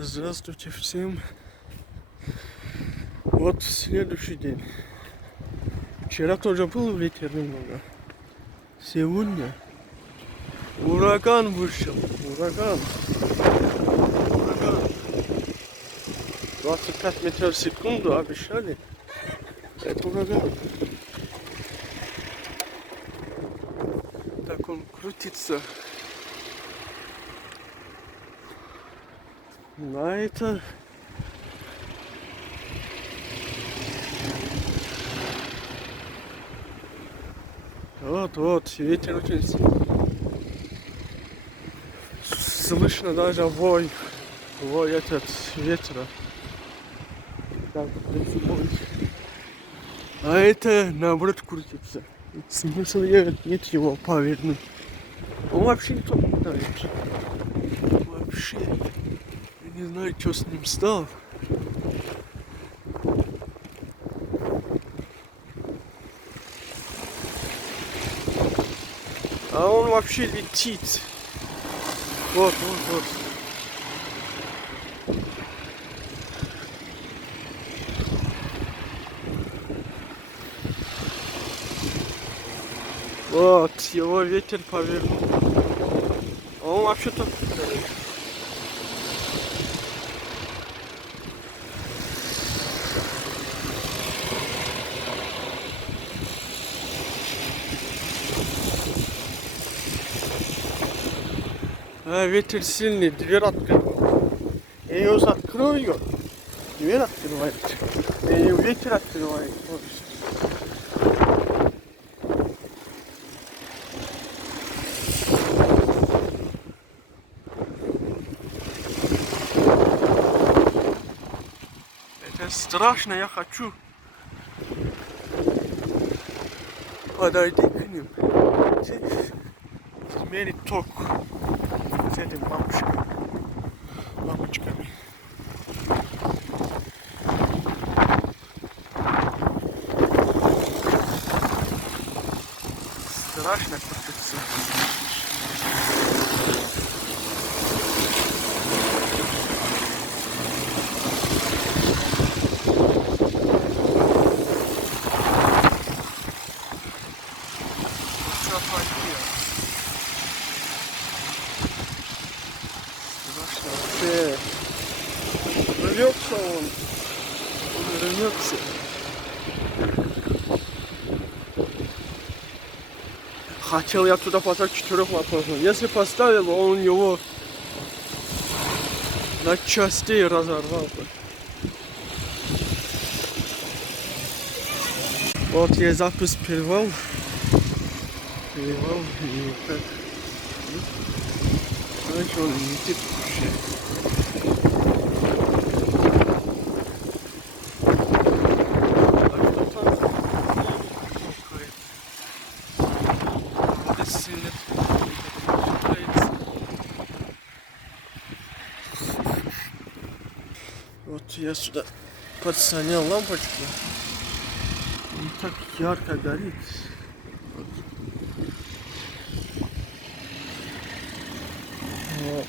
Здравствуйте всем. Вот следующий день. Вчера тоже был ветер немного. Сегодня ураган вышел. Ураган. 25 метров в секунду обещали. Это ураган. Так он крутится. На это вот, ветер очень слышно даже вой этот ветра. Так, а это наоборот крутится. Смысл нет его повернуть. Он вообще не попадает. Вообще. Я не знаю, что с ним стало. А он вообще летит. Вот. Вот, его ветер повернул. А он вообще-то... ветер сильный, дверь открывает. Я ее закрою, дверь открывает. И ветер открывает. Это страшно, я хочу подойти к ним. Измерить ток с этим лампочками. Страшно крутиться. Рвется он рвется. Хотел я туда поставить 4-лопатный. Если поставил, он его на части разорвал бы. Вот я запись перевал и так. Значит, он летит вообще. Вот я сюда подсонял лампочку. Он так ярко горит.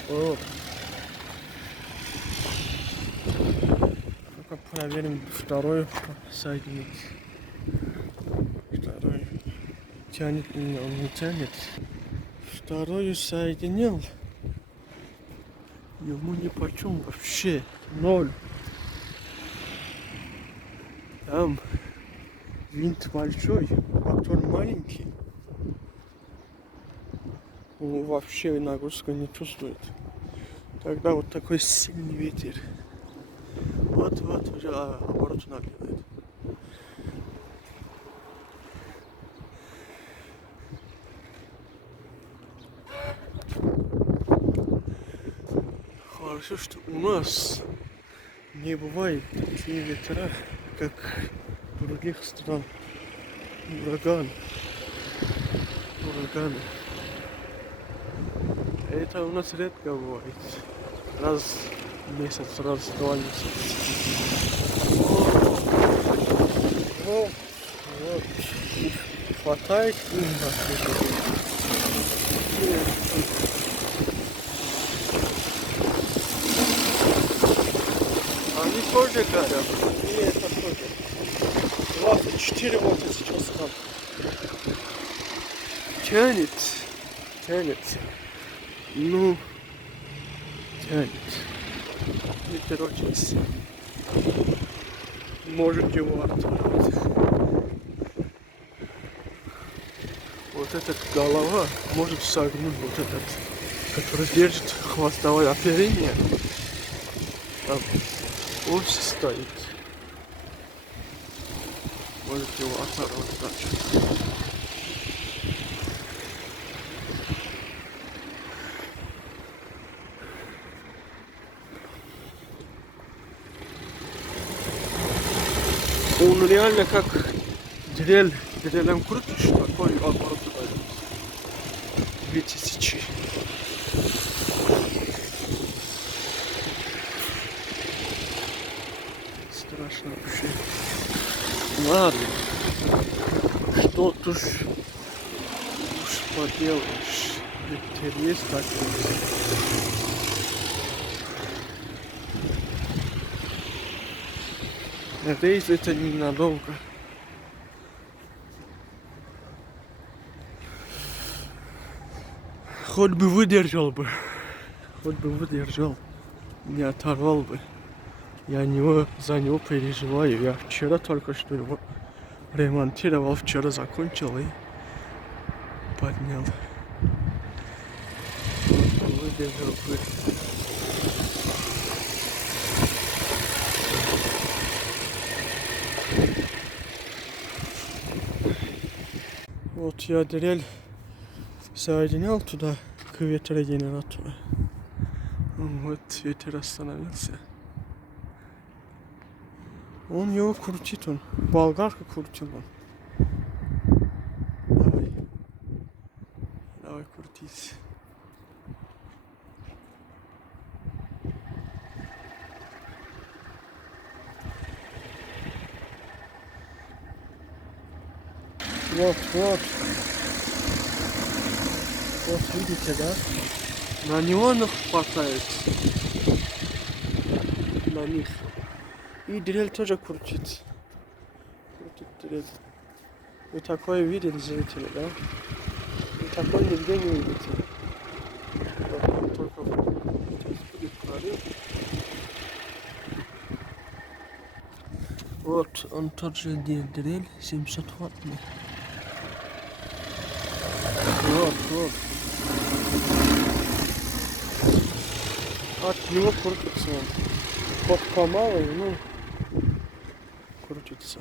Вот. Только проверим второй соединить. Второй тянет меня, он не тянет. Вторую соединил. Ему ни почем вообще. 0. Там винт большой, мотор маленький. Он вообще нагрузку не чувствует. Тогда вот такой сильный ветер. Вот уже оборот наливает. Хорошо, что у нас не бывает такие ветра, как в других странах. Ураганы. Это у нас редко бывает. Раз в месяц, раз в 2 месяца. Вот. Хватает им вообще. тоже горят. И это тоже. 24 вольта сейчас там. Тянет. Ну, тянет. Ветер очень сильный. Может его оторвать. Вот эта голова может согнуть вот этот, который держит хвостовое оперение. Там ось стоит. Может его оторвать дальше. Он реально как дрелем крутишь, такой оборот дает. 2000. Страшно вообще. Ладно. Что тут уж поделаешь. Ветер есть такой. Надеюсь, это ненадолго. Хоть бы выдержал бы. Не оторвал бы. Я за него переживаю. Я вчера только что его ремонтировал. Вчера закончил и поднял. Выдержал бы. Вот я дрель соединял туда к ветрогенератору. Вот ветер остановился. Он его крутит, он. Болгарку крутил он. Давай крутись. Вот. Вот видите, да? На него хватает. На них. И дрель тоже крутит. Крутит дрель. Вы такое видели, зрители, да? Вы такое нигде не видите. Вот только сейчас будет прорыв. Вот он тот же дрель 700 ваттный. Вот. От него крутится он. Вот помалу, ну, крутится.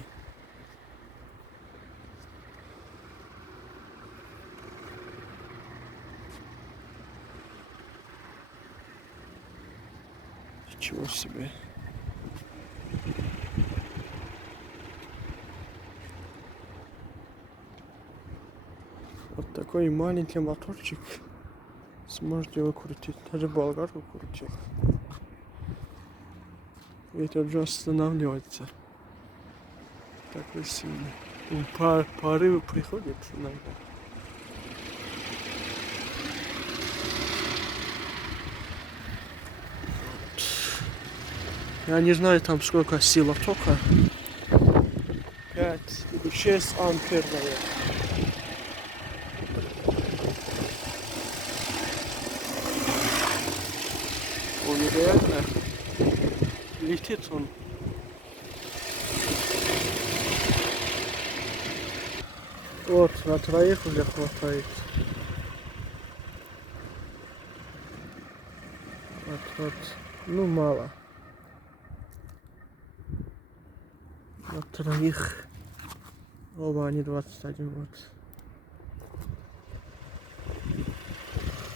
Ничего себе. Вот такой маленький моторчик. Сможете его крутить. Даже болгарку крутил. Ветер уже останавливается. Такой сильный. Порывы приходят иногда. Я не знаю там сколько сила тока. 5 или 6 ампер, наверное. Он реально летит он. Вот, на троих уже хватает. Вот. Ну, мало. На троих. Оба они 21 вот.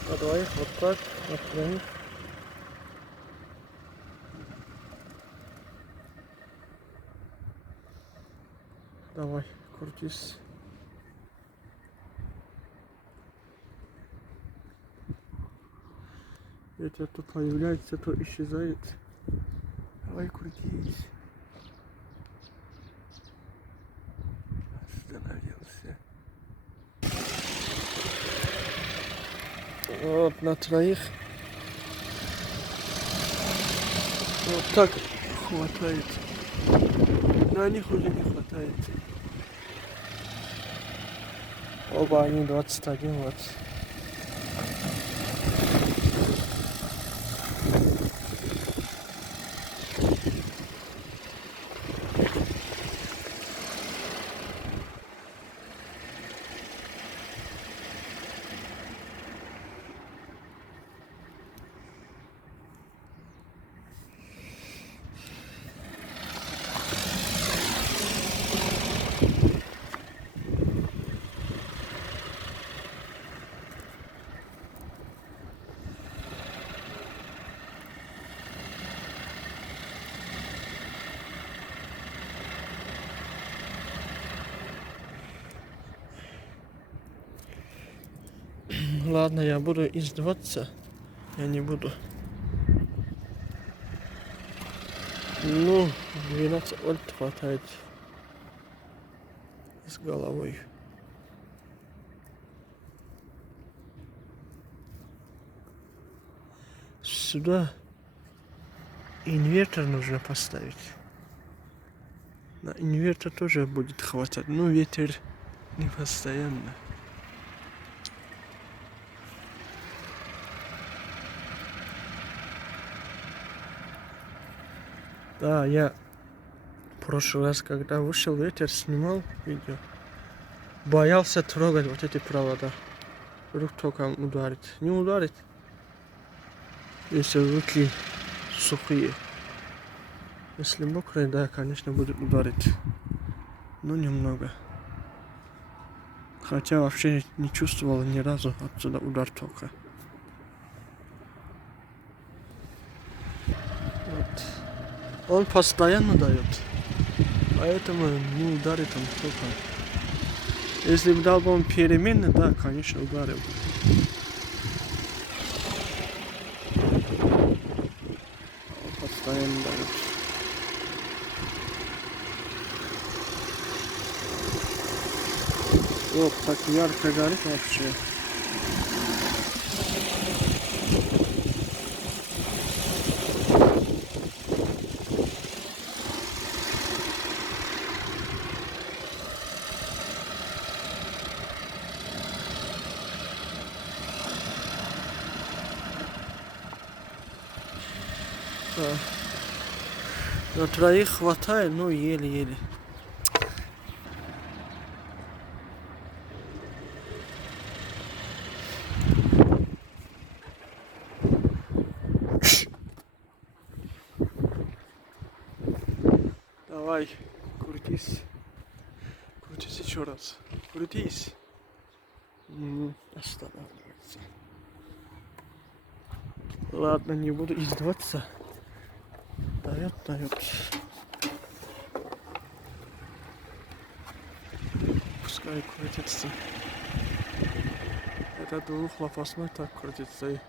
На двоих вот так, на троих. Давай, крутись. Ветер то появляется, то исчезает. Давай крутись. Остановился. Вот на троих. Вот так хватает. На них уже не хватает. Оба они 21 вот. Ладно, я буду издеваться. Я не буду. Ну, 12 вольт хватает с головой. Сюда инвертор нужно поставить. На инвертор тоже будет хватать. Но ветер не постоянно. Да, я в прошлый раз, когда вышел ветер, снимал видео. Боялся трогать вот эти провода. Вдруг током ударит. Не ударит, если руки сухие. Если мокрые, да, конечно, будет ударить. Но немного. Хотя вообще не чувствовал ни разу отсюда удар тока. Вот. Он постоянно дает. Поэтому не ударит он током. Если бы дал бы он перемены, да, конечно, ударил. Он постоянно дает. Вот так ярко горит вообще. Да. На троих хватает, но еле-еле. Давай, крутись. Крутись еще раз. Крутись. Останавливается. Ладно, не буду издеваться. Дает. Пускай крутится. Это двухлопастной так крутится.